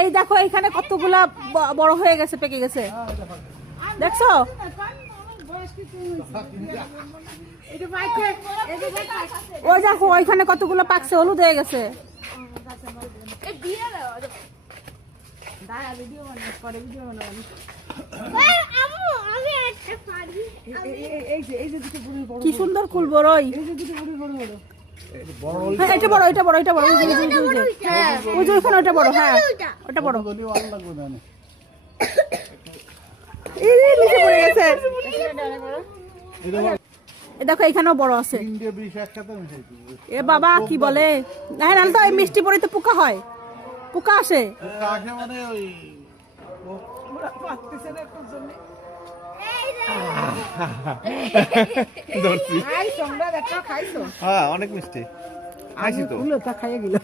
এই দেখো এখানে কতগুলা বড় হয়ে গেছে, পেকে গেছে, দেখছো? ওই দেখো ওইখানে কতগুলো পাকছে, হলুদ হয়ে গেছে। কি সুন্দর ফুল বড়ই। হ্যাঁ এটা বড়, এটা বড়, এটা বড়, হ্যাঁ ওই যে ওইখানে ওটা বড়, হ্যাঁ ওটা বড়। দেখো এখানেও বড় আছে। এ বাবা কি বলে, হ্যাঁ নাহলে তো এই মিষ্টি পরে তো পোকা হয়, পোকা আসে। হ্যাঁ অনেক মিষ্টি খাইছি তো, খাইয়ে গেল।